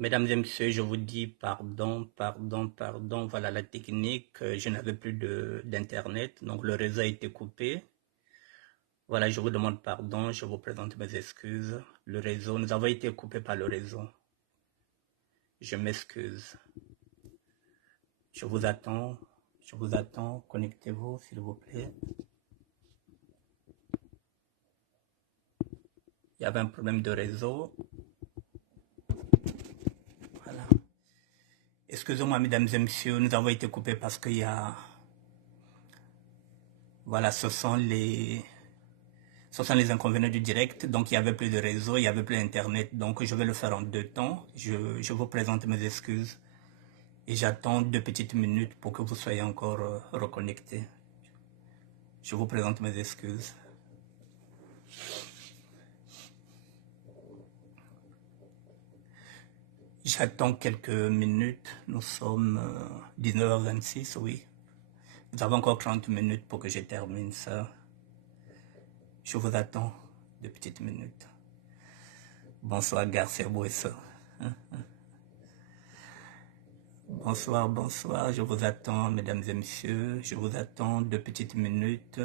Mesdames et messieurs, je vous dis pardon. Voilà la technique. Je n'avais plus d'internet, donc le réseau a été coupé. Voilà, je vous demande pardon, je vous présente mes excuses. Nous avons été coupés par le réseau. Je m'excuse. Je vous attends. Connectez-vous, s'il vous plaît. Il y avait un problème de réseau. Voilà. Excusez-moi, mesdames et messieurs, nous avons été coupés parce qu'il y a... Voilà, ce sont les inconvénients du direct, donc il n'y avait plus de réseau, il n'y avait plus d'internet, donc je vais le faire en deux temps. Je vous présente mes excuses et j'attends 2 petites minutes pour que vous soyez encore reconnectés. Je vous présente mes excuses. J'attends quelques minutes, nous sommes 19h26, oui. Nous avons encore 30 minutes pour que je termine ça. Je vous attends 2 petites minutes. Bonsoir Garcia Bouessa. Bonsoir, je vous attends, mesdames et messieurs, je vous attends 2 petites minutes.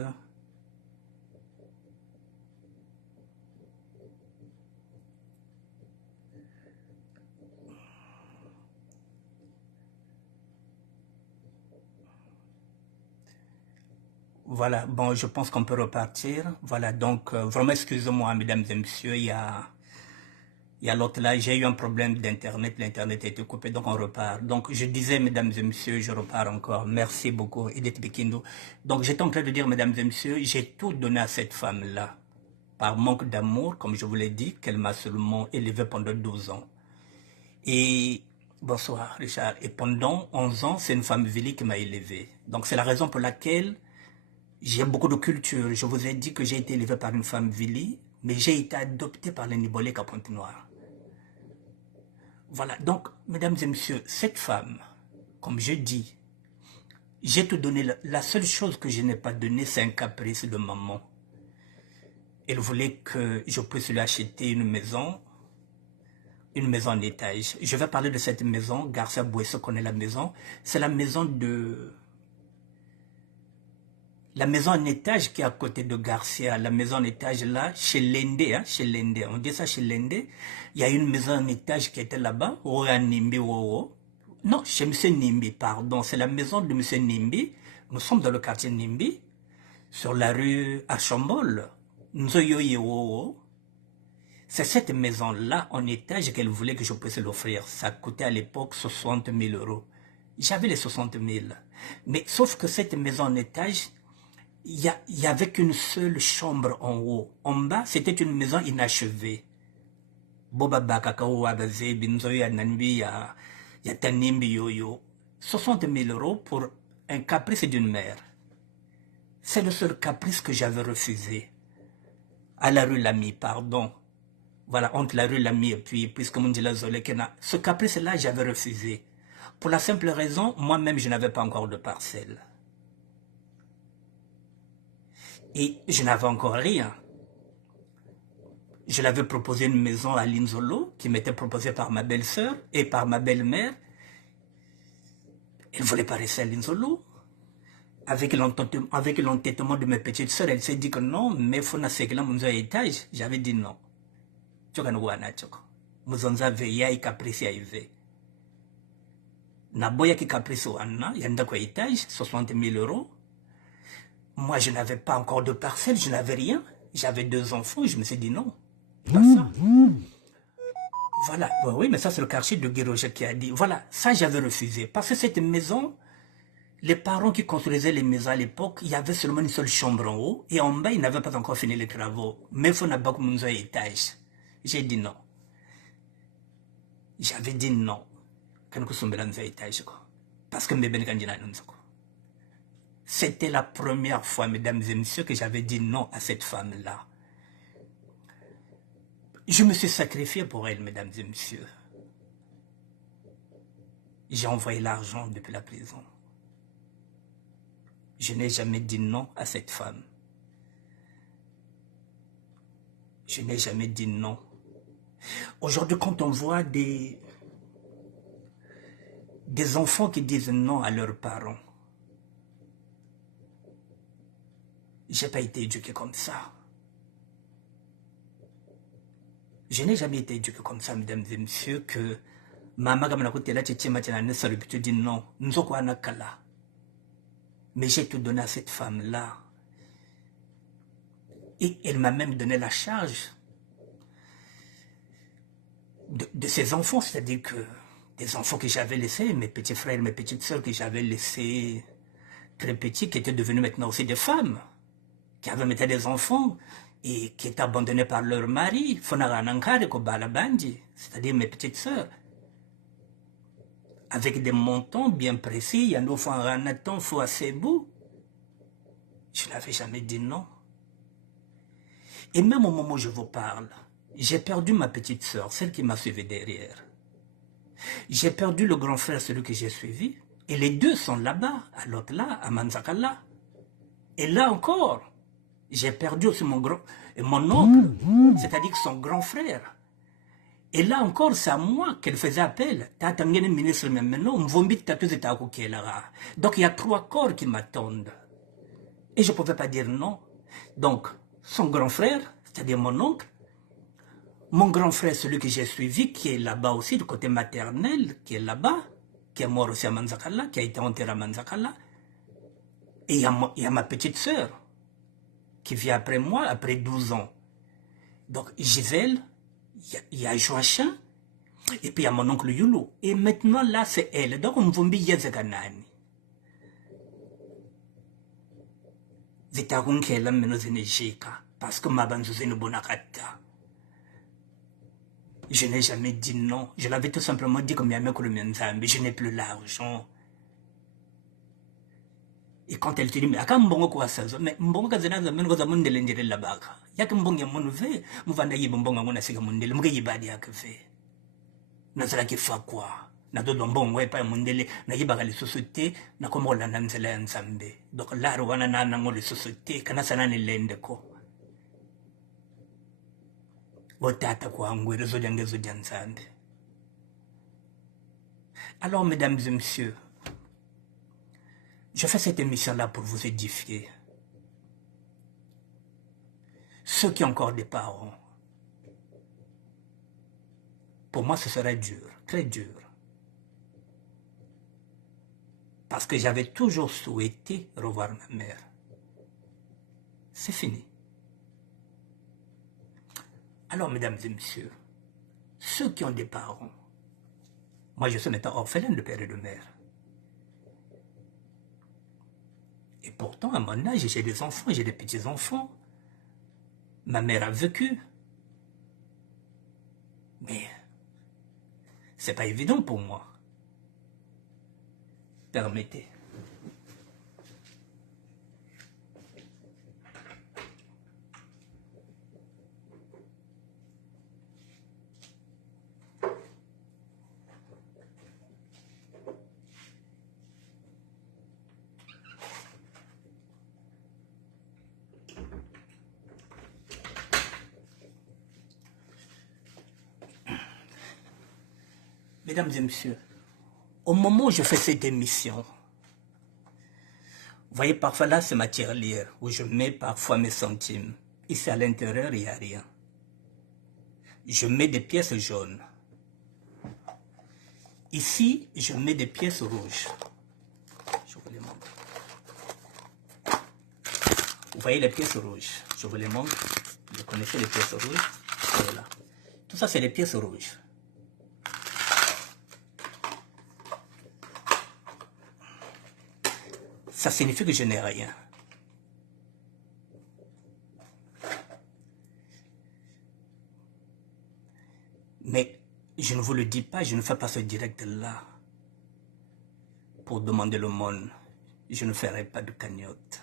Voilà, bon, je pense qu'on peut repartir. Voilà, donc, vraiment, excusez-moi, mesdames et messieurs, il y a l'autre là, j'ai eu un problème d'internet, l'internet a été coupé, donc on repart. Donc, je disais, mesdames et messieurs, je repars encore. Merci beaucoup, Edith Bikindo. Donc, j'étais en train de dire, mesdames et messieurs, j'ai tout donné à cette femme-là. Par manque d'amour, comme je vous l'ai dit, qu'elle m'a seulement élevé pendant 12 ans. Et, bonsoir, Richard. Et pendant 11 ans, c'est une femme vili qui m'a élevé. Donc, c'est la raison pour laquelle j'ai beaucoup de culture. Je vous ai dit que j'ai été élevé par une femme vili, mais j'ai été adopté par les Nibolèques à Pointe-Noire. Voilà, donc, mesdames et messieurs, cette femme, comme je dis, j'ai tout donné. La seule chose que je n'ai pas donné, c'est un caprice de maman. Elle voulait que je puisse lui acheter une maison en étage. Je vais parler de cette maison. Garcia Bouesso connaît la maison. C'est la maison en étage qui est à côté de Garcia. La maison en étage là, chez Lende, hein, chez Lende. On dit ça chez Lende. Il y a une maison en étage qui était là-bas. Nimbi, non, chez M. Nimbi, pardon. C'est la maison de M. Nimbi. Nous sommes dans le quartier Nimbi, sur la rue Archambol. Nzoyoye Wowo. C'est cette maison-là en étage qu'elle voulait que je puisse l'offrir. Ça coûtait à l'époque 60 000 euros. J'avais les 60 000. Mais sauf que cette maison en étage, il y avait qu'une seule chambre en haut. En bas, c'était une maison inachevée. Boba Bakakao Wadaze, Binzoya Nanbi, Yatanimbi Yoyo. 60 000 euros pour un caprice d'une mère. C'est le seul caprice que j'avais refusé. À la rue Lamy, pardon. Voilà, entre la rue Lamy et puis, puisque mon dit la Zolekena, ce caprice-là, j'avais refusé. Pour la simple raison, moi-même, je n'avais pas encore de parcelle. Et je n'avais encore rien. Je l'avais proposé une maison à Linzolo, qui m'était proposée par ma belle-sœur et par ma belle-mère. Elle ne voulait pas rester à Linzolo. Avec l'entêtement de mes petites sœurs, elle s'est dit que non, mais il faut que mon étage. J'avais dit non. Muzonza veya i caprice aive. Naboya ki caprice wana, yanda kwa étage, 60 000 euros. Moi, je n'avais pas encore de parcelle, je n'avais rien. J'avais 2 enfants, je me suis dit non. Pas ça. Voilà, oui, mais ça c'est le quartier de Guéroger qui a dit. Voilà, ça j'avais refusé. Parce que cette maison, les parents qui construisaient les maisons à l'époque, il y avait seulement une seule chambre en haut. Et en bas, ils n'avaient pas encore fini les travaux. Mais il faut n'a pas comme un étage. J'ai dit non. J'avais dit non. Parce que c'était la première fois, mesdames et messieurs, que j'avais dit non à cette femme-là. Je me suis sacrifié pour elle, mesdames et messieurs. J'ai envoyé l'argent depuis la prison. Je n'ai jamais dit non à cette femme. Je n'ai jamais dit non. Aujourd'hui, quand on voit des Des enfants qui disent non à leurs parents. Je n'ai pas été éduqué comme ça. Je n'ai jamais été éduqué comme ça, mesdames et messieurs, que maman comme la côté là, tu dis non, nous avons kala. Mais j'ai tout donné à cette femme-là. Et elle m'a même donné la charge de ses enfants, c'est-à-dire que des enfants que j'avais laissés, mes petits frères, mes petites sœurs que j'avais laissés très petits, qui étaient devenus maintenant aussi des femmes, qui avaient maintenant des enfants et qui étaient abandonnés par leur mari, c'est-à-dire mes petites sœurs, avec des montants bien précis, il y a nos fois un temps, faut assez beau. Je n'avais jamais dit non. Et même au moment où je vous parle, j'ai perdu ma petite sœur, celle qui m'a suivi derrière. J'ai perdu le grand frère, celui que j'ai suivi. Et les deux sont là-bas, à l'autre là, à Manzakala. Et là encore, j'ai perdu aussi mon oncle, c'est-à-dire son grand frère. Et là encore, c'est à moi qu'elle faisait appel. Donc il y a 3 corps qui m'attendent. Et je ne pouvais pas dire non. Donc, son grand frère, c'est-à-dire mon oncle, mon grand frère, celui que j'ai suivi, qui est là-bas aussi, du côté maternel, qui est là-bas, qui est mort aussi à Manzakala, qui a été enterré à Manzakala. Et il y a ma petite sœur, qui vient après moi, après 12 ans. Donc, Gisèle, il y a Joachim, et puis il y a mon oncle Yulu. Et maintenant, là, c'est elle. Donc, on me dit Yezaganani. Vitarunkela menozine parce que ma banzuzine bonakata. Je n'ai jamais dit non. Je l'avais tout simplement dit comme il y a un mais je n'ai plus l'argent. Et quand elle te dit, mais à quand mbongo quoi ça? Mais mbongo kazena za mengo za mundele ndele la baka. Yake mbongo ya munu ve, muvanda yi mbongo ngona sika mundele, mga yibadi yake ve. Nazala ki fa quoi? Na dodo mbongo epa mundele, na yibaka les sociétés, na komo la nanzela ya nzambe. Donc là, wana na nango les sociétés, kana sana ni lende ko. Alors, mesdames et messieurs, je fais cette émission-là pour vous édifier. Ceux qui ont encore des parents, pour moi, ce serait dur, très dur. Parce que j'avais toujours souhaité revoir ma mère. C'est fini. Alors, mesdames et messieurs, ceux qui ont des parents, moi je suis maintenant orphelin de père et de mère. Et pourtant, à mon âge, j'ai des enfants, j'ai des petits-enfants. Ma mère a vécu. Mais c'est pas évident pour moi. Permettez. Mesdames et messieurs, au moment où je fais cette émission, vous voyez, parfois là, c'est ma tirelire, où je mets parfois mes centimes. Ici, à l'intérieur, il n'y a rien. Je mets des pièces jaunes. Ici, je mets des pièces rouges. Je vous les montre. Vous voyez les pièces rouges. Je vous les montre. Vous connaissez les pièces rouges? Voilà. Tout ça, c'est les pièces rouges. Ça signifie que je n'ai rien. Mais je ne vous le dis pas, je ne fais pas ce direct-là pour demander le monde. Je ne ferai pas de cagnotte.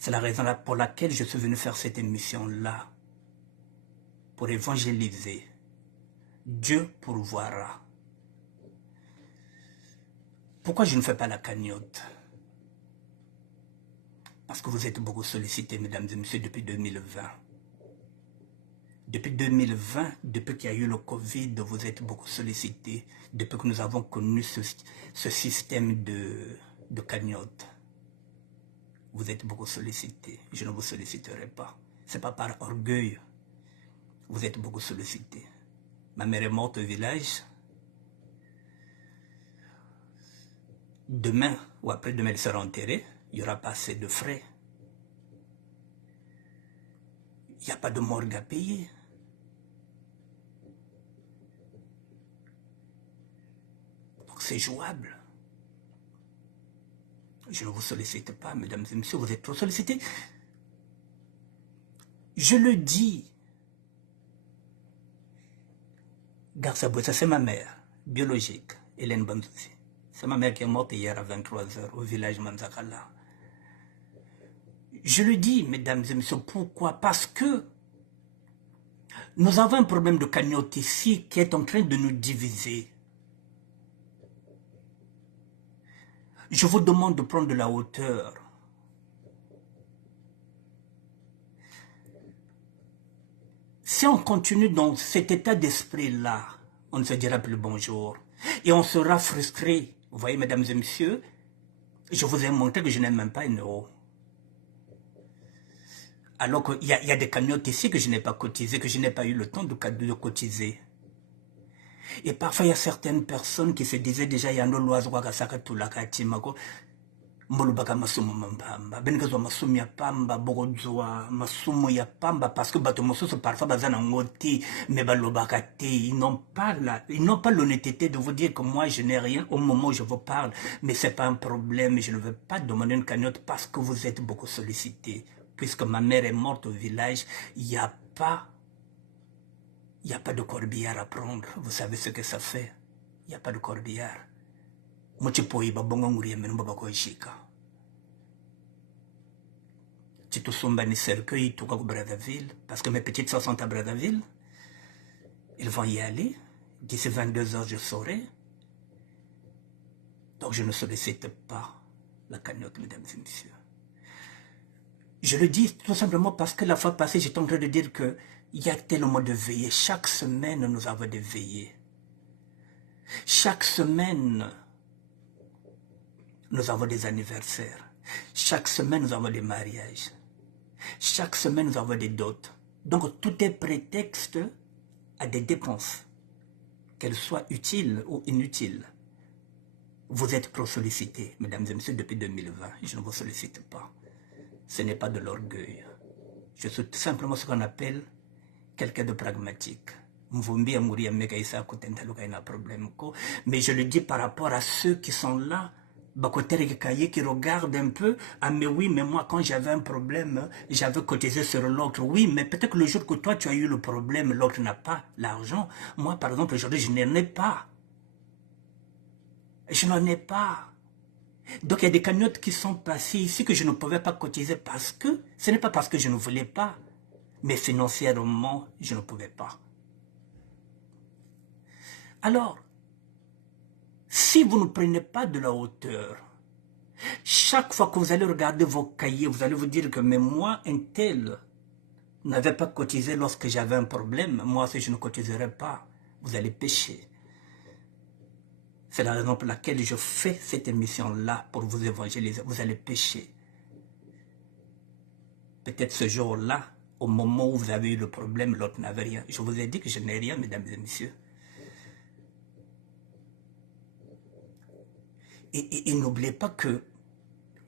C'est la raison pour laquelle je suis venu faire cette émission-là, pour évangéliser. Dieu pourvoira. Pourquoi je ne fais pas la cagnotte? Parce que vous êtes beaucoup sollicités, mesdames et messieurs, depuis 2020. Depuis 2020, depuis qu'il y a eu le Covid, vous êtes beaucoup sollicité. Depuis que nous avons connu ce système de cagnotte, vous êtes beaucoup sollicité. Je ne vous solliciterai pas. Ce n'est pas par orgueil. Vous êtes beaucoup sollicité. Ma mère est morte au village. Demain ou après-demain, elle sera enterrée. Il n'y aura pas assez de frais. Il n'y a pas de morgue à payer. Donc c'est jouable. Je ne vous sollicite pas, mesdames et messieurs, vous êtes trop sollicités. Je le dis. Garcia Boussa, c'est ma mère, biologique, Hélène Banzouzi. C'est ma mère qui est morte hier à 23h au village Manzakala. Je le dis, mesdames et messieurs, pourquoi? Parce que nous avons un problème de cagnotte ici qui est en train de nous diviser. Je vous demande de prendre de la hauteur. Si on continue dans cet état d'esprit-là, on ne se dira plus bonjour. Et on sera frustré. Vous voyez, mesdames et messieurs, je vous ai montré que je n'aime même pas un euro. Alors qu'il y a des cagnottes ici que je n'ai pas cotisé, que je n'ai pas eu le temps de cotiser. Et parfois, il y a certaines personnes qui se disaient déjà, il y a un loise wakasaka tulaka timako. Molubaka masumu mambamba. Bengazo masumu ya pamba, bogodzoa, masumu ya pamba, parce que batomoso parfois bazana ngoti, mais balobaka te. Ils n'ont pas l'honnêteté de vous dire que moi je n'ai rien au moment où je vous parle. Mais c'est pas un problème, je ne veux pas demander une cagnotte parce que vous êtes beaucoup sollicité. Puisque ma mère est morte au village, il n'y a pas de corbillard à prendre. Vous savez ce que ça fait? Il n'y a pas de corbillard. Mochipoi babongo nguriye menu babako ishika. Chitusumba ni cercueil tuka ku Brazzaville. Parce que mes petites soeurs sont à Brazzaville. Ils vont y aller. D'ici 22 heures, je saurai. Donc je ne sollicite pas la cagnotte, mesdames et messieurs. Je le dis tout simplement parce que la fois passée, j'étais en train de dire qu'il y a tellement de veillées. Chaque semaine, nous avons des veillées. Chaque semaine, nous avons des anniversaires. Chaque semaine, nous avons des mariages. Chaque semaine, nous avons des dots. Donc, tout est prétexte à des dépenses, qu'elles soient utiles ou inutiles. Vous êtes trop sollicités, mesdames et messieurs, depuis 2020. Je ne vous sollicite pas. Ce n'est pas de l'orgueil. Je suis tout simplement ce qu'on appelle quelqu'un de pragmatique. Mais je le dis par rapport à ceux qui sont là, qui regardent un peu. Ah mais oui, mais moi quand j'avais un problème, j'avais cotisé sur l'autre. Oui, mais peut-être que le jour que toi tu as eu le problème, l'autre n'a pas l'argent. Moi par exemple aujourd'hui je n'en ai pas. Je n'en ai pas. Donc il y a des cagnottes qui sont passées ici que je ne pouvais pas cotiser parce que, ce n'est pas parce que je ne voulais pas, mais financièrement, je ne pouvais pas. Alors, si vous ne prenez pas de la hauteur, chaque fois que vous allez regarder vos cahiers, vous allez vous dire que mais moi, un tel n'avait pas cotisé lorsque j'avais un problème, moi si je ne cotiserai pas, vous allez pécher. C'est la raison pour laquelle je fais cette émission-là pour vous évangéliser. Vous allez pécher. Peut-être ce jour-là, au moment où vous avez eu le problème, l'autre n'avait rien. Je vous ai dit que je n'ai rien, mesdames et messieurs. Et n'oubliez pas qu'il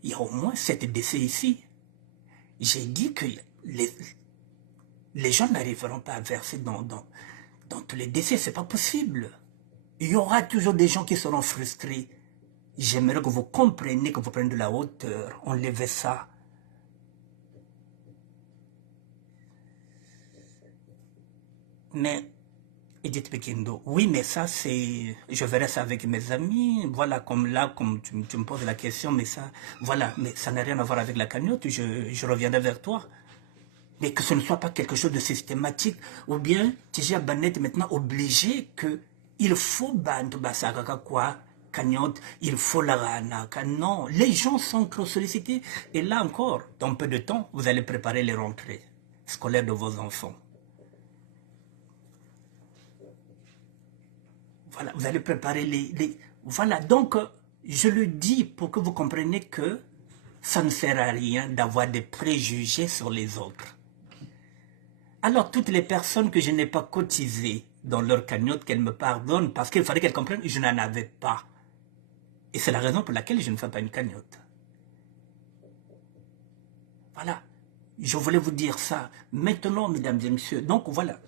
y a au moins 7 décès ici. J'ai dit que les gens n'arriveront pas à verser dans tous les décès. Ce n'est pas possible. Il y aura toujours des gens qui seront frustrés. J'aimerais que vous compreniez, que vous preniez de la hauteur. Enlevez ça. Mais, Edith Pekindo, oui, mais ça, c'est... Je verrai ça avec mes amis. Voilà, comme là, comme tu me poses la question, mais ça... Voilà, mais ça n'a rien à voir avec la cagnotte. Je reviendrai vers toi. Mais que ce ne soit pas quelque chose de systématique. Ou bien, Tija Banet est maintenant obligé que... Il faut bantu basaka quoi, cagnotte, il faut la ranaka. Non, les gens sont trop sollicités. Et là encore, dans peu de temps, vous allez préparer les rentrées scolaires de vos enfants. Voilà, vous allez préparer Voilà, donc, je le dis pour que vous compreniez que ça ne sert à rien d'avoir des préjugés sur les autres. Alors, toutes les personnes que je n'ai pas cotisées dans leur cagnotte, qu'elles me pardonnent, parce qu'il fallait qu'elles comprennent que je n'en avais pas. Et c'est la raison pour laquelle je ne fais pas une cagnotte. Voilà, je voulais vous dire ça. Maintenant, mesdames et messieurs, donc voilà,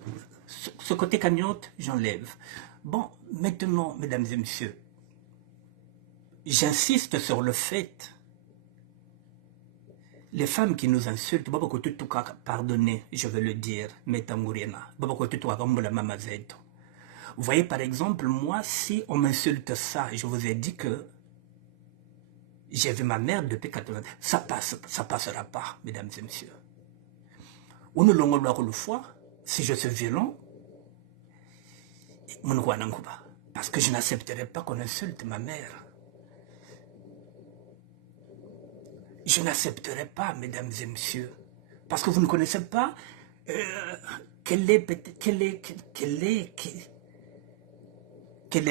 ce côté cagnotte, j'enlève. Bon, maintenant, mesdames et messieurs, j'insiste sur le fait, les femmes qui nous insultent, pardonnez, je veux le dire, vous voyez, par exemple, moi, si on m'insulte ça, je vous ai dit que j'ai vu ma mère depuis 80 ans, ça passera pas, mesdames et messieurs. Ou nous l'avons le fois, si je suis violent, parce que je n'accepterai pas qu'on insulte ma mère. Je n'accepterai pas, mesdames et messieurs, parce que vous ne connaissez pas quel est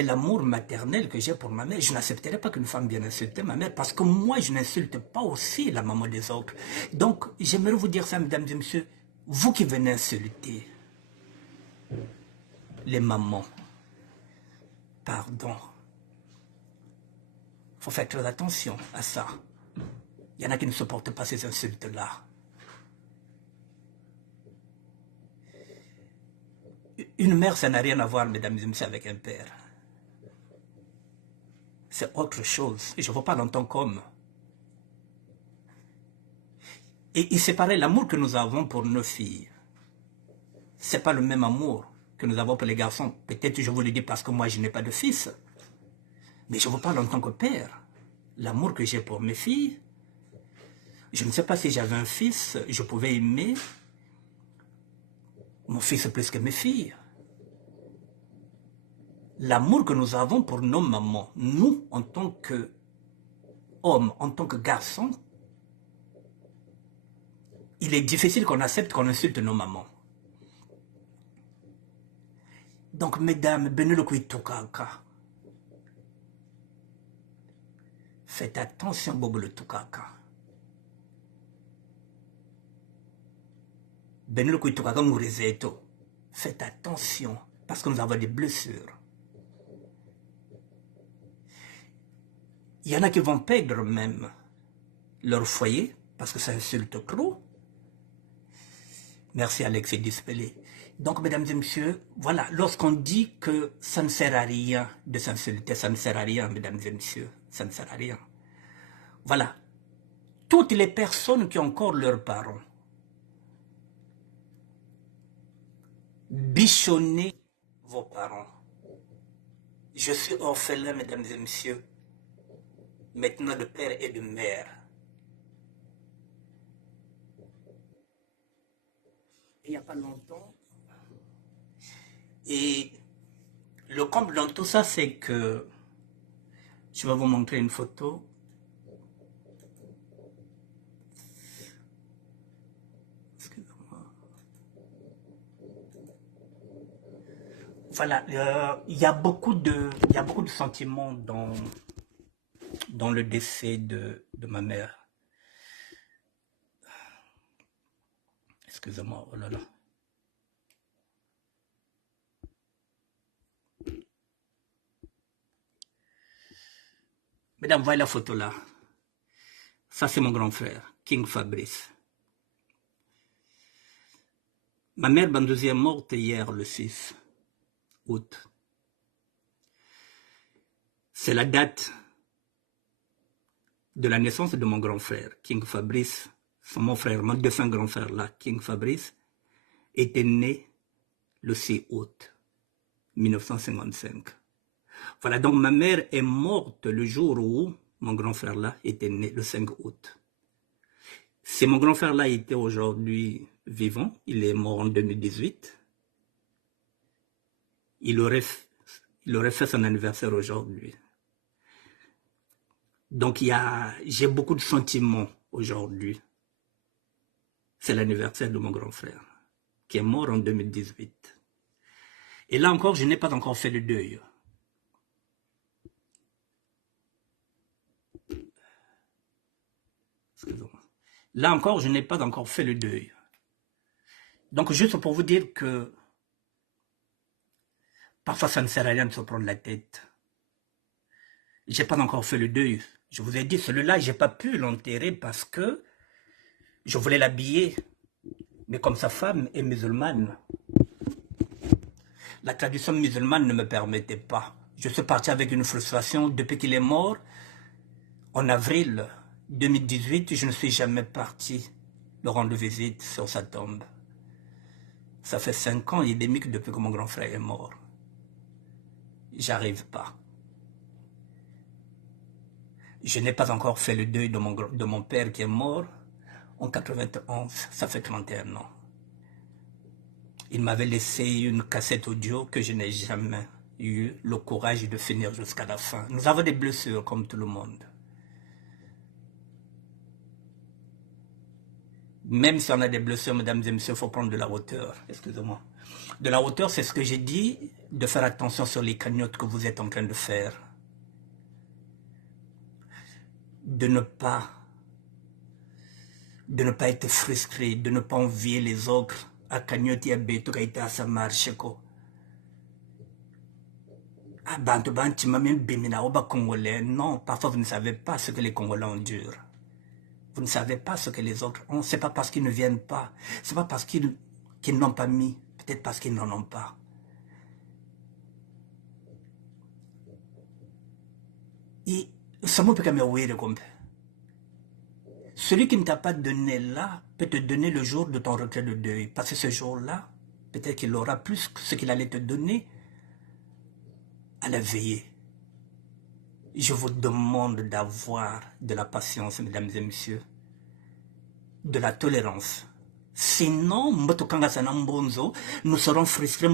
l'amour maternel que j'ai pour ma mère. Je n'accepterai pas qu'une femme vienne insulter ma mère, parce que moi, je n'insulte pas aussi la maman des autres. Donc, j'aimerais vous dire ça, mesdames et messieurs, vous qui venez insulter les mamans, pardon, il faut faire très attention à ça. Il y en a qui ne supportent pas ces insultes-là. Une mère, ça n'a rien à voir, mesdames et messieurs, avec un père. C'est autre chose. Et je vous parle en tant qu'homme. Et c'est pareil, l'amour que nous avons pour nos filles, c'est pas le même amour que nous avons pour les garçons. Peut-être je vous le dis parce que moi, je n'ai pas de fils. Mais je vous parle en tant que père. L'amour que j'ai pour mes filles, je ne sais pas si j'avais un fils, je pouvais aimer mon fils plus que mes filles. L'amour que nous avons pour nos mamans, nous, en tant qu'hommes, en tant que garçons, il est difficile qu'on accepte qu'on insulte nos mamans. Donc, mesdames, faites attention, Bobo le Tukaka. Faites attention, parce que nous avons des blessures. Il y en a qui vont perdre même leur foyer, parce que ça insulte trop. Merci Alex et Dispelé. Donc, mesdames et messieurs, voilà, lorsqu'on dit que ça ne sert à rien de s'insulter, ça ne sert à rien, mesdames et messieurs, ça ne sert à rien. Voilà, toutes les personnes qui ont encore leurs parents, bichonnez vos parents. Je suis orphelin, mesdames et messieurs, maintenant de père et de mère. Il n'y a pas longtemps. Et le comble dans tout ça, c'est que je vais vous montrer une photo. Excusez-moi. Voilà, il y a beaucoup de sentiments dans le décès de ma mère. Excusez-moi, oh là là. Mesdames, voyez la photo là. Ça, c'est mon grand frère, King Fabrice. Ma mère Bandouzi est morte hier, le 6 août. C'est la date de la naissance de mon grand frère, King Fabrice. Mon frère, mon défunt grand frère là, King Fabrice, était né le 6 août 1955. Voilà, donc ma mère est morte le jour où mon grand frère là était né, le 5 août. Si mon grand frère là était aujourd'hui vivant, il est mort en 2018, il aurait fait son anniversaire aujourd'hui. Donc j'ai beaucoup de sentiments aujourd'hui. C'est l'anniversaire de mon grand frère, qui est mort en 2018. Et là encore, je n'ai pas encore fait le deuil. Là encore, je n'ai pas encore fait le deuil. Donc, juste pour vous dire que parfois, ça ne sert à rien de se prendre la tête. J'ai pas encore fait le deuil. Je vous ai dit, celui-là, j'ai pas pu l'enterrer parce que je voulais l'habiller. Mais comme sa femme est musulmane, la tradition musulmane ne me permettait pas. Je suis parti avec une frustration depuis qu'il est mort. En avril 2018, je ne suis jamais parti le rendre visite sur sa tombe. Ça fait 5 ans et demi que depuis que mon grand frère est mort. J'arrive pas. Je n'ai pas encore fait le deuil de mon père qui est mort en 91. Ça fait 31 ans. Il m'avait laissé une cassette audio que je n'ai jamais eu le courage de finir jusqu'à la fin. Nous avons des blessures comme tout le monde. Même si on a des blessures, mesdames et messieurs, il faut prendre de la hauteur. Excusez-moi. De la hauteur, c'est ce que j'ai dit, de faire attention sur les cagnottes que vous êtes en train de faire. De ne pas être frustré, de ne pas envier les autres. À cagnotte, il y a béto qui a été à sa marche. Ah, bantu bantu, même bimina, oba congolais. Non, parfois vous ne savez pas ce que les Congolais endurent. Vous ne savez pas ce que les autres ont. C'est pas parce qu'ils ne viennent pas. C'est pas parce qu'ils n'ont pas mis. Peut-être parce qu'ils n'en ont pas. Et ça m'a fait comme celui qui ne t'a pas donné là peut te donner le jour de ton retrait de deuil. Parce que ce jour-là, peut-être qu'il aura plus que ce qu'il allait te donner à la veillée. Je vous demande d'avoir de la patience, mesdames et messieurs, de la tolérance. Sinon, nous serons frustrés.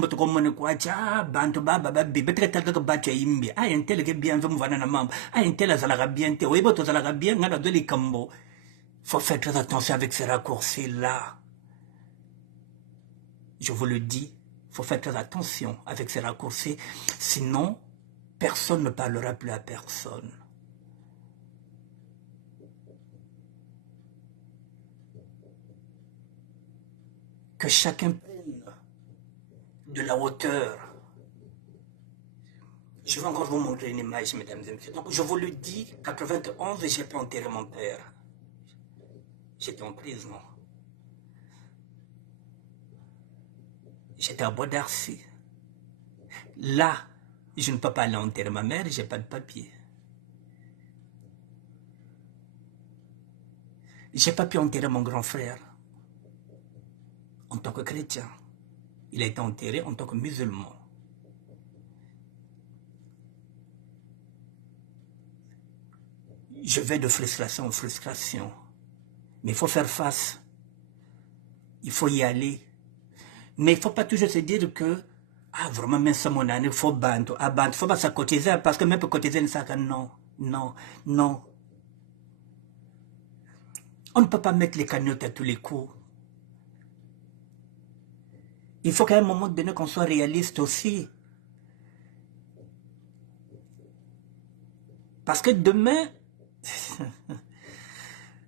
Faut faire très attention avec ces raccourcis-là. Je vous le dis, il faut faire très attention avec ces raccourcis. Sinon, personne ne parlera plus à personne. Que chacun prenne de la hauteur. Je vais encore vous montrer une image, mesdames et messieurs. Donc, je vous le dis, 91, j'ai pas enterré mon père. J'étais en prison. J'étais à Bois d'Arcy. Là, je ne peux pas aller enterrer ma mère, j'ai pas de papier. J'ai pas pu enterrer mon grand frère en tant que chrétien. Il a été enterré en tant que musulman. Je vais de frustration en frustration. Mais il faut faire face. Il faut y aller. Mais il ne faut pas toujours se dire que, ah, vraiment, même ça, mon année, il faut bantu. Ah, bantu, il ne faut pas se cotiser, parce que même pour cotiser, non, non, non. On ne peut pas mettre les cagnottes à tous les coups. Il faut qu'à un moment donné, qu'on soit réaliste aussi. Parce que demain,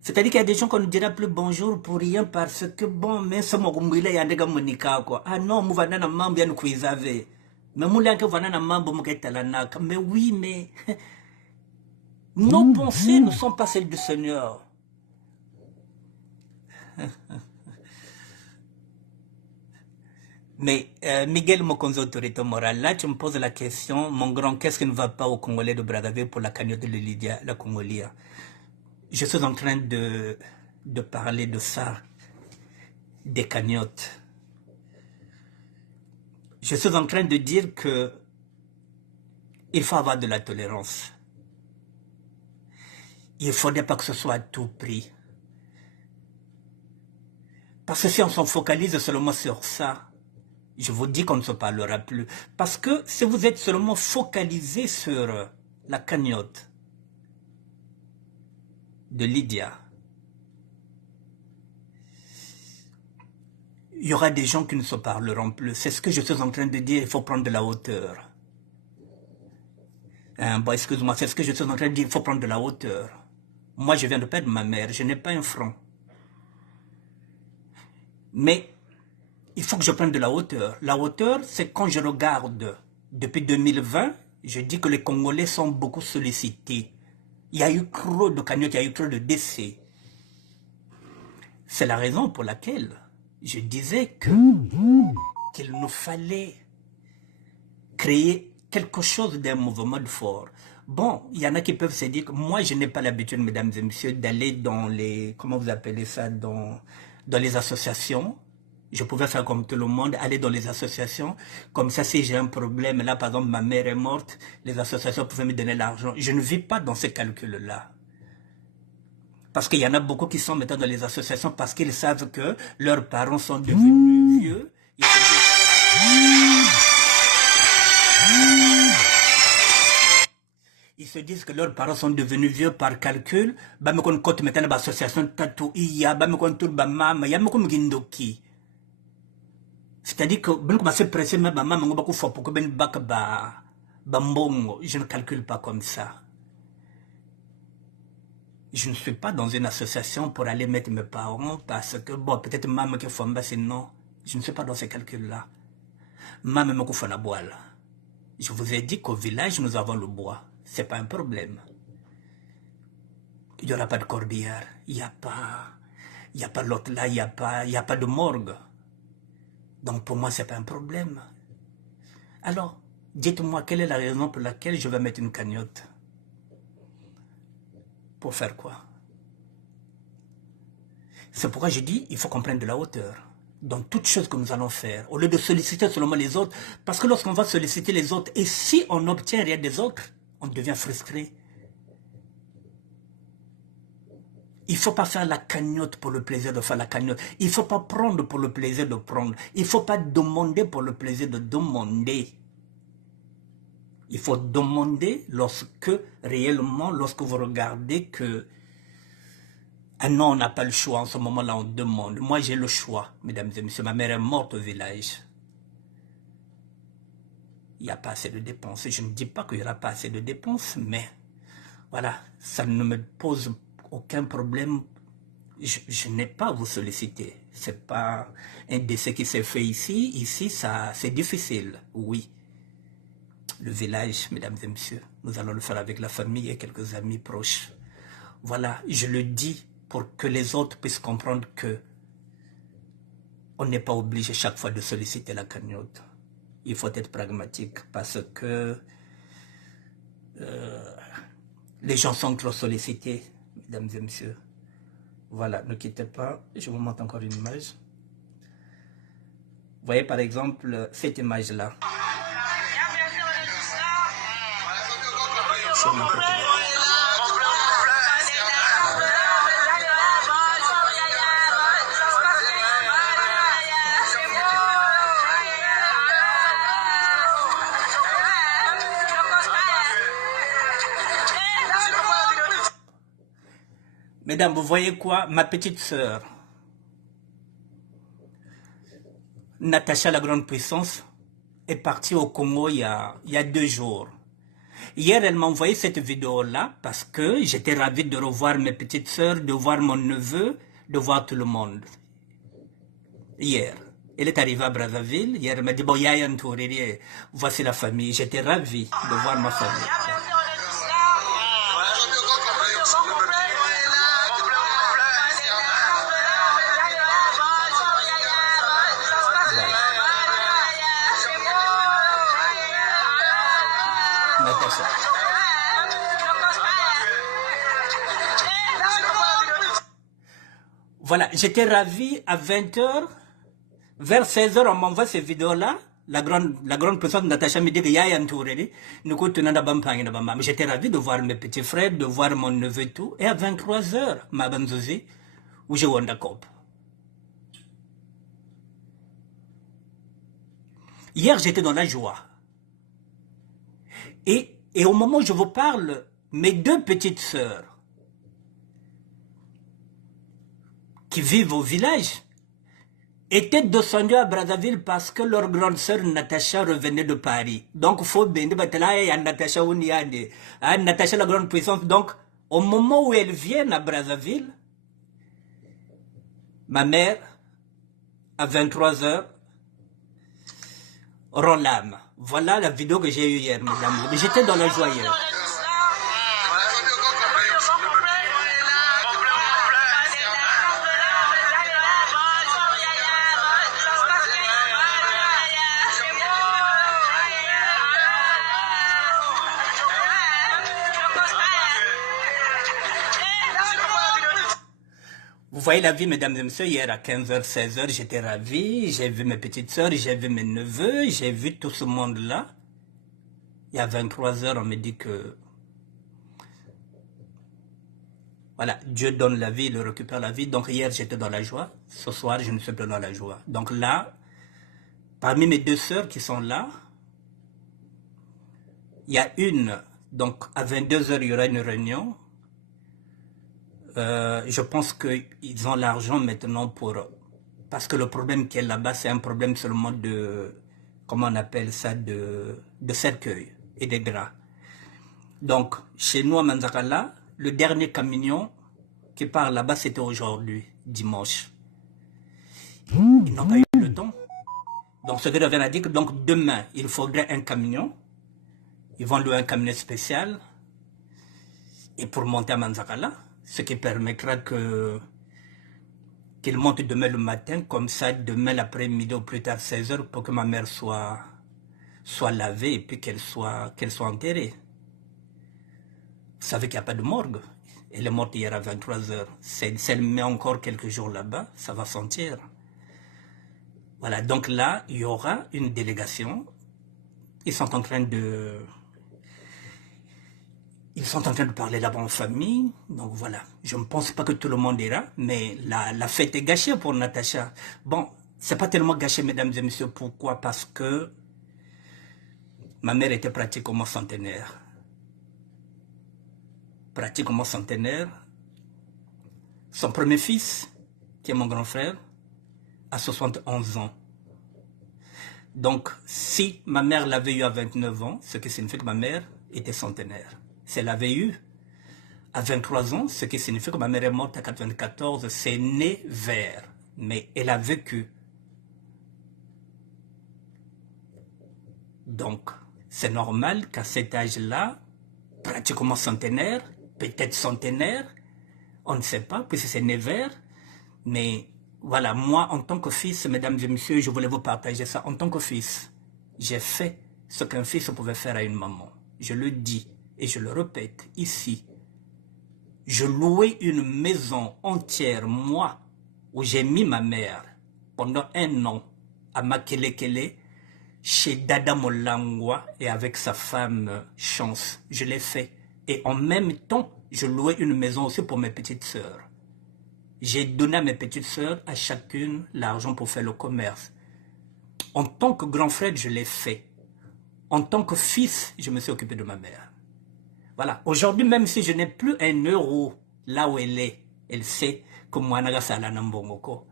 c'est-à-dire qu'il y a des gens qu'on ne dira plus bonjour pour rien parce que bon, mais ça m'a il y a des gars quoi. Ah non, moi va na mambo ya nukuizave. Mais moi là que va na mambo muketala mais oui, mais nos pensées ne sont pas celles du Seigneur. Mais Miguel Mokonzo, autorité morale, là tu me poses la question, mon grand, qu'est-ce qui ne va pas au Congolais de Brazzaville pour la cagnotte de Lydia, la Congolia? Je suis en train de parler de ça, des cagnottes. Je suis en train de dire que il faut avoir de la tolérance. Il ne faudrait pas que ce soit à tout prix. Parce que si on s'en focalise seulement sur ça, je vous dis qu'on ne se parlera plus. Parce que si vous êtes seulement focalisé sur la cagnotte de Lydia, il y aura des gens qui ne se parleront plus. C'est ce que je suis en train de dire, il faut prendre de la hauteur. Bon, excuse-moi, c'est ce que je suis en train de dire, il faut prendre de la hauteur. Moi, je viens de perdre ma mère, je n'ai pas un franc. Mais il faut que je prenne de la hauteur. La hauteur, c'est quand je regarde, depuis 2020, je dis que les Congolais sont beaucoup sollicités. Il y a eu trop de cagnottes, il y a eu trop de décès. C'est la raison pour laquelle je disais qu'il nous fallait créer quelque chose d'un mouvement de fort. Bon, il y en a qui peuvent se dire que moi, je n'ai pas l'habitude, mesdames et messieurs, d'aller dans les, comment vous appelez ça, dans les associations. Je pouvais faire comme tout le monde, aller dans les associations. Comme ça, si j'ai un problème, là, par exemple, ma mère est morte, les associations pouvaient me donner l'argent. Je ne vis pas dans ces calculs-là. Parce qu'il y en a beaucoup qui sont maintenant dans les associations parce qu'ils savent que leurs parents sont devenus vieux. Ils se disent que leurs parents sont devenus vieux par calcul. Bamekon kote maintenant l'association tatou iya, bamekon tout bamama, yamekon gindoki. C'est-à-dire que ben commencer à presser ma maman, on va beaucoup pour que ben bak ba bambongo. Je ne calcule pas comme ça. Je ne suis pas dans une association pour aller mettre mes parents parce que bon peut-être maman qui fait c'est non. Je ne suis pas dans ces calculs-là. Maman me fait la boîte. Je vous ai dit qu'au village nous avons le bois. C'est pas un problème. Il n'y aura pas de corbière. Il n'y a pas l'autre là. Il n'y a pas de morgue. Donc pour moi, c'est pas un problème. Alors, dites-moi quelle est la raison pour laquelle je vais mettre une cagnotte. Pour faire quoi? C'est pourquoi je dis, il faut qu'on prenne de la hauteur. Dans toute chose que nous allons faire, au lieu de solliciter seulement les autres, parce que lorsqu'on va solliciter les autres, et si on n'obtient rien des autres, on devient frustré. Il ne faut pas faire la cagnotte pour le plaisir de faire la cagnotte. Il ne faut pas prendre pour le plaisir de prendre. Il ne faut pas demander pour le plaisir de demander. Il faut demander lorsque, réellement, lorsque vous regardez que ah non, on n'a pas le choix, en ce moment-là, on demande. Moi, j'ai le choix, mesdames et messieurs. Ma mère est morte au village. Il n'y a pas assez de dépenses. Je ne dis pas qu'il n'y aura pas assez de dépenses, mais voilà, ça ne me pose aucun problème. Je n'ai pas à vous solliciter. Ce n'est pas un décès qui s'est fait ici. Ici, c'est difficile, oui. Le village, mesdames et messieurs, nous allons le faire avec la famille et quelques amis proches. Voilà, je le dis pour que les autres puissent comprendre que on n'est pas obligé chaque fois de solliciter la cagnotte. Il faut être pragmatique parce que les gens sont trop sollicités, mesdames et messieurs. Voilà, ne quittez pas, je vous montre encore une image. Vous voyez par exemple cette image-là. C'est ma copine. Mesdames, vous voyez quoi? Ma petite sœur, Natacha la grande puissance, est partie au Congo il y a 2 jours. Hier, elle m'a envoyé cette vidéo-là parce que j'étais ravi de revoir mes petites sœurs, de voir mon neveu, de voir tout le monde. Hier. Elle est arrivée à Brazzaville. Hier, elle m'a dit, bon, Yaya Ntouré, voici la famille. J'étais ravi de voir ma famille. Voilà, j'étais ravi à 20h, vers 16h, on m'envoie ces vidéos-là. La grande personne de Natacha me dit que Yaya Ntouré, j'étais ravi de voir mes petits frères, de voir mon neveu et tout. Et à 23h, ma banzouzi, où j'ai Wandakop. Hier, j'étais dans la joie. Et au moment où je vous parle, mes 2 petites sœurs, qui vivent au village, étaient descendues à Brazzaville parce que leur grande sœur Natacha revenait de Paris. Donc, il faut bien dire Natacha Natacha la grande puissance. Donc, au moment où elles viennent à Brazzaville, ma mère à 23h, Rolam. Voilà la vidéo que j'ai eue hier, mesdames. J'étais dans la joie hier. Vous voyez la vie, mesdames et messieurs, hier à 15h, 16h, j'étais ravi, j'ai vu mes petites sœurs, j'ai vu mes neveux, j'ai vu tout ce monde-là. Et à 23h, on me dit que, voilà, Dieu donne la vie, il récupère la vie. Donc hier, j'étais dans la joie. Ce soir, je ne suis plus dans la joie. Donc là, parmi mes deux sœurs qui sont là, il y a une, donc à 22h, il y aura une réunion. Je pense qu'ils ont l'argent maintenant pour... Parce que le problème qui est là-bas, c'est un problème seulement de... Comment on appelle ça? De cercueil et de gras. Donc, chez nous à Manzakala, le dernier camion qui part là-bas, c'était aujourd'hui, dimanche. Ils n'ont pas eu le temps. Donc, ce que revient à dire que donc, demain, il faudrait un camion. Ils vont louer un camion spécial. Et pour monter à Manzakala, ce qui permettra qu'il monte demain le matin, comme ça, demain l'après-midi ou plus tard 16h, pour que ma mère soit lavée et puis qu'elle soit enterrée. Vous savez qu'il n'y a pas de morgue. Elle est morte hier à 23h. Si elle met encore quelques jours là-bas, ça va sentir. Voilà, donc là, il y aura une délégation. Ils sont en train de parler là-bas en famille. Donc voilà, je ne pense pas que tout le monde ira, mais la fête est gâchée pour Natacha. Bon, c'est pas tellement gâché, mesdames et messieurs. Pourquoi? Parce que ma mère était pratiquement centenaire. Pratiquement centenaire. Son premier fils, qui est mon grand frère, a 71 ans. Donc, si ma mère l'avait eu à 29 ans, ce qui signifie que ma mère était centenaire. Si elle l'avait eu à 23 ans, ce qui signifie que ma mère est morte à 94, c'est né vers, mais elle a vécu. Donc, c'est normal qu'à cet âge-là, pratiquement centenaire, peut-être centenaire, on ne sait pas, puisque c'est né vers, mais voilà, moi, en tant que fils, mesdames et messieurs, je voulais vous partager ça. En tant que fils, j'ai fait ce qu'un fils pouvait faire à une maman. Je le dis et je le répète ici. Je louais une maison entière, moi, où j'ai mis ma mère pendant 1 an à Makelekele, chez Dada Molangwa et avec sa femme Chance. Je l'ai fait. Et en même temps, je louais une maison aussi pour mes petites sœurs. J'ai donné à mes petites sœurs, à chacune, l'argent pour faire le commerce. En tant que grand frère, je l'ai fait. En tant que fils, je me suis occupé de ma mère. Voilà. Aujourd'hui, même si je n'ai plus 1 euro là où elle sait que moi, Nagasala Nambongoko.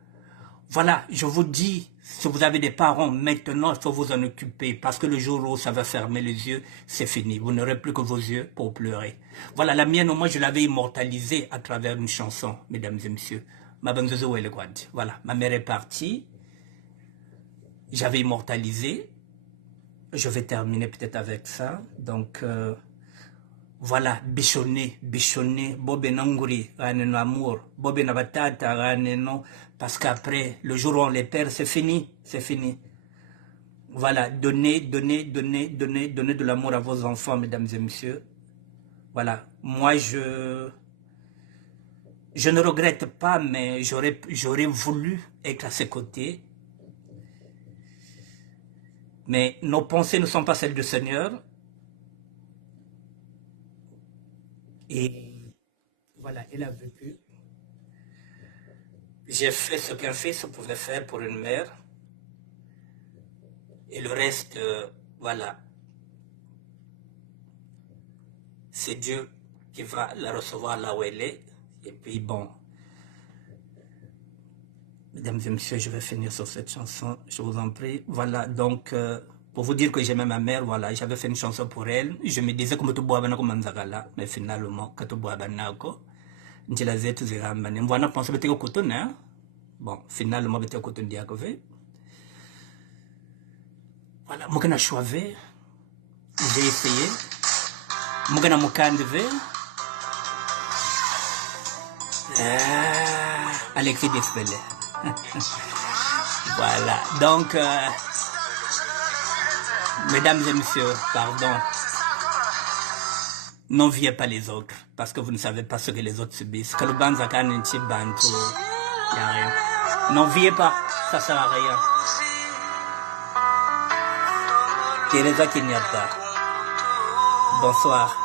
Voilà, je vous dis, si vous avez des parents, maintenant, il faut vous en occuper, parce que le jour où ça va fermer les yeux, c'est fini. Vous n'aurez plus que vos yeux pour pleurer. Voilà, la mienne, moi, je l'avais immortalisée à travers une chanson, mesdames et messieurs. Voilà, ma mère est partie. J'avais immortalisé. Je vais terminer peut-être avec ça. Donc, voilà, bichonné, Bobé Nanguri, Raneno Amour, Bobé Nabatata, Raneno, parce qu'après, le jour où on les perd, c'est fini, c'est fini. Voilà, donnez de l'amour à vos enfants, mesdames et messieurs. Voilà, moi je ne regrette pas, mais j'aurais voulu être à ses côtés. Mais nos pensées ne sont pas celles du Seigneur. Et voilà, elle a vécu. J'ai fait ce qu'un fils pouvait faire pour une mère. Et le reste, voilà. C'est Dieu qui va la recevoir là où elle est. Et puis bon. Mesdames et messieurs, je vais finir sur cette chanson, je vous en prie. Voilà, donc, pour vous dire que j'aimais ma mère, voilà, j'avais fait une chanson pour elle. Je me disais que mais finalement, que tu bois banako, njila zetu zirambane. Mwana pense peut-être que hein? Bon, finalement, j'étais à côté de Diakové. Voilà, moi, j'ai choisi, j'ai essayé. Moi, j'ai mokandevé. Alexis Despelé. Voilà, donc, mesdames et messieurs, pardon, n'enviez pas les autres, parce que vous ne savez pas ce que les autres subissent. Que le banzakan est un bantou, il n'y a rien. N'enviez pas, ça sert à rien. Teresa Kenyatta, bonsoir.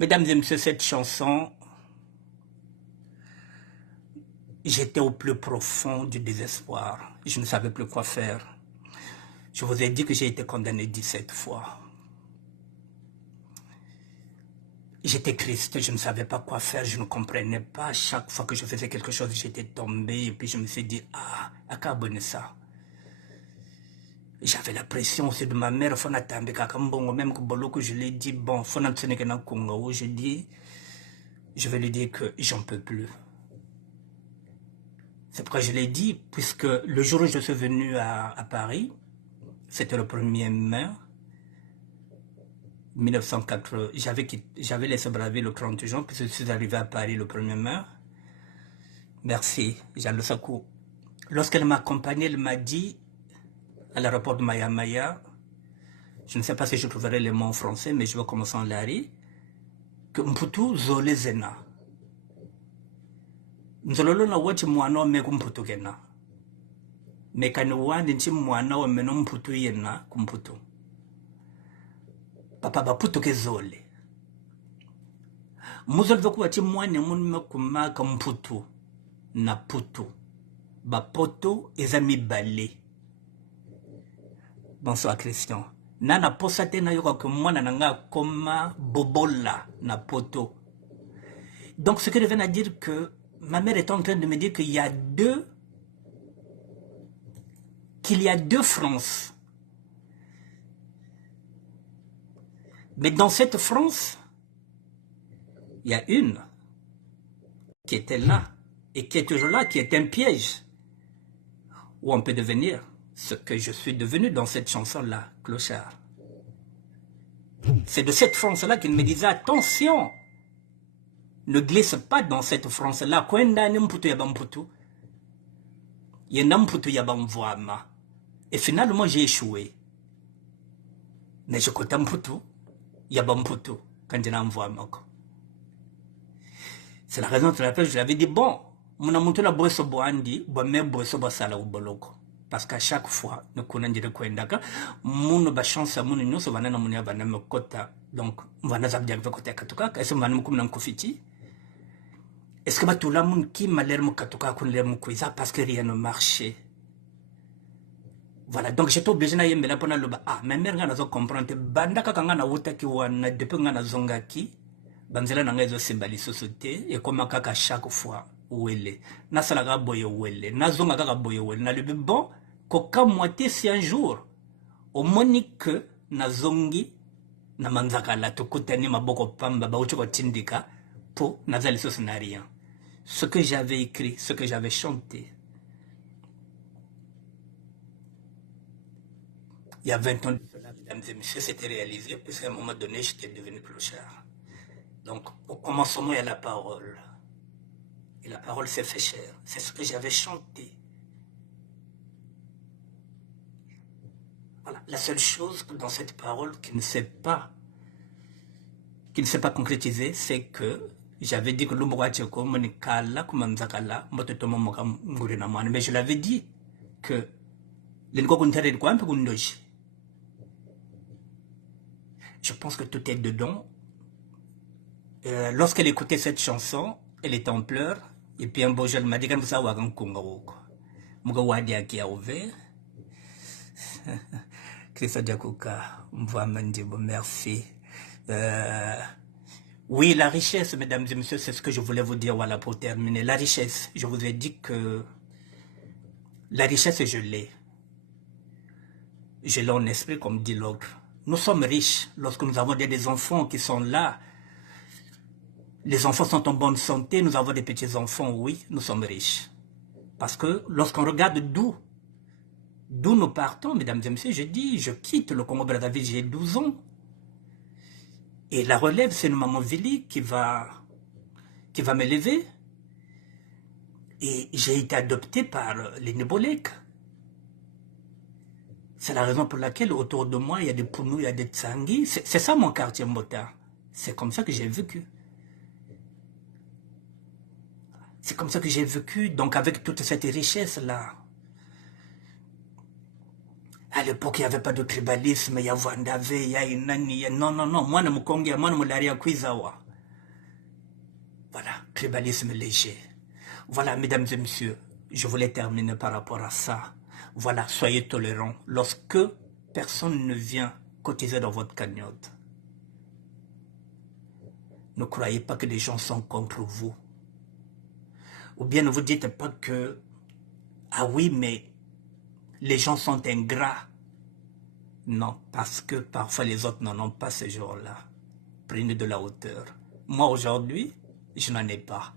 Mesdames et messieurs, cette chanson, j'étais au plus profond du désespoir. Je ne savais plus quoi faire. Je vous ai dit que j'ai été condamné 17 fois. J'étais triste, je ne savais pas quoi faire, je ne comprenais pas. Chaque fois que je faisais quelque chose, j'étais tombé et puis je me suis dit, ah, à quoi abonner ça? J'avais la pression aussi de ma mère, même que je lui ai dit, bon, je dis, je vais lui dire que j'en peux plus. C'est pourquoi je l'ai dit, puisque le jour où je suis venu à Paris, c'était le 1er mai 1980. J'avais laissé Brazzaville le 30 juin, puis je suis arrivé à Paris le 1er mai. Merci, Jean Sakou. Lorsqu'elle m'a accompagné, elle m'a dit, à l'aéroport de Maya Maya, je ne sais pas si je trouverai les mots en français, mais je vais commencer en lari, que Mputu Zole Zena. Nzololo na wati mwana ome kumputu kena. Mekani wandi nchi mwana ome no mputu yena kumputu. Papa baputu ke zole. Muzol voku wati mwana munme kumaka mputu na putu. Bapoto ezami bale. Bonsoir Christian. Nana posate na yoka ke mwana nanga koma bobola na poto. Donc ce que je viens à dire que ma mère est en train de me dire qu'il y a deux France. Mais dans cette France, il y a une qui était là et qui est toujours là, qui est un piège où on peut devenir ce que je suis devenu dans cette chanson-là, clochard. C'est de cette France-là qu'il me disait attention, ne glisse pas dans cette France-là. Et finalement, j'ai échoué. Mais je compte Mputu, Yabamputu, quand je n'envoie pas. C'est la raison pour laquelle je lui avais dit bon, mon amour la boisse boandi, bon même boisse boissala ou boloko. Parce qu'à chaque fois, nous connaissons des coindaka, mon ba chance à mon union, ça va n'a mon yaba n'a me kota. Donc, on va n'a zabdia avec côté katuka, est-ce que nous comme kofiti? Est-ce que tout le monde qui m'a l'air katuka qu'on l'air moukuiza parce que rien ne marchait? Voilà, donc j'étais obligé de me répondre à l'oba. Ah, ma mère n'a pas compris. Bandaka kangana wuta ki wana depuis ngana zongaki. Banzela nanga ezo simbali société et comme kaka chaque fois ouele. Na salaga boye ouele. Na zonga kaka boye ouele. Na lubi bon, koka moitié si un jour. Au monique na zongi na manzaka la tokutani maboko pamba ba uchoko tindika pour nazali sos na rien. Ce que j'avais écrit, ce que j'avais chanté. Il y a 20 ans de cela, mesdames et messieurs, c'était réalisé, puisqu'à un moment donné, j'étais devenu clochard. Donc, au commencement, il y a la parole. Et la parole s'est fait cher. C'est ce que j'avais chanté. Voilà. La seule chose dans cette parole qui ne s'est pas concrétisée, c'est que j'avais dit que mais je l'avais dit que je pense que tout est dedans. Lorsqu'elle écoutait cette chanson, elle était en pleurs. Et puis un beau jour, elle m'a dit que ça va ouvert. Christa Diakouka, merci. Oui, la richesse, mesdames et messieurs, c'est ce que je voulais vous dire, voilà, pour terminer. La richesse, je vous ai dit que la richesse, je l'ai. Je l'ai en esprit, comme dit l'autre. Nous sommes riches lorsque nous avons des enfants qui sont là. Les enfants sont en bonne santé, nous avons des petits-enfants, oui, nous sommes riches. Parce que lorsqu'on regarde d'où nous partons, mesdames et messieurs, je dis, je quitte le Congo-Brazzaville, j'ai 12 ans. Et la relève, c'est une maman Vili qui va m'élever. Et j'ai été adopté par les Nébolèques. C'est la raison pour laquelle autour de moi, il y a des Pounou, il y a des Tsangui. C'est ça mon quartier Mbota. C'est comme ça que j'ai vécu. C'est comme ça que j'ai vécu, donc avec toute cette richesse-là. À l'époque, il n'y avait pas de tribalisme, il y a Vandave, il y a Inani, non, moi, je me congue, moi, je me laria Kwizawa. Voilà, tribalisme léger. Voilà, mesdames et messieurs, je voulais terminer par rapport à ça. Voilà, soyez tolérants. Lorsque personne ne vient cotiser dans votre cagnotte, ne croyez pas que les gens sont contre vous. Ou bien ne vous dites pas que, ah oui, mais les gens sont ingrats. Non, parce que parfois les autres n'en ont pas ce jour-là. Prenez de la hauteur. Moi, aujourd'hui, je n'en ai pas.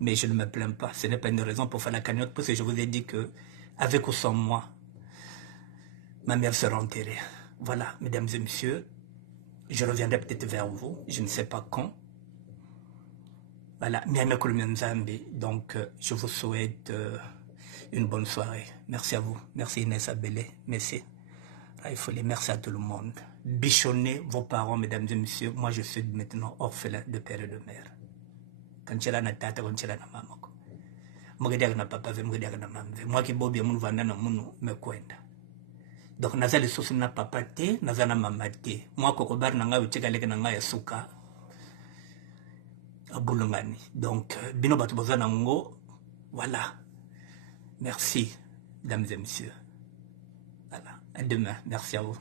Mais je ne me plains pas. Ce n'est pas une raison pour faire la cagnotte, parce que je vous ai dit que, avec ou sans moi, ma mère sera enterrée. Voilà, mesdames et messieurs, je reviendrai peut-être vers vous, je ne sais pas quand. Voilà, donc je vous souhaite une bonne soirée. Merci à vous. Merci Inès Abélé. Merci. Merci à tout le monde. Bichonnez vos parents, mesdames et messieurs. Moi, je suis maintenant orphelin de père et de mère. Quand tu es là, tata, quand tu es là, maman. Moi qui bobi mon vanda na munu me kwenda. Donc naza le sosu na papa te, naza na mama te. Moi kokobar na nga ucheka leke na nga ya suka. Abulungani. Donc bino batu boza na ngo. Voilà. Merci, mesdames et messieurs. Voilà. À demain. Merci à vous.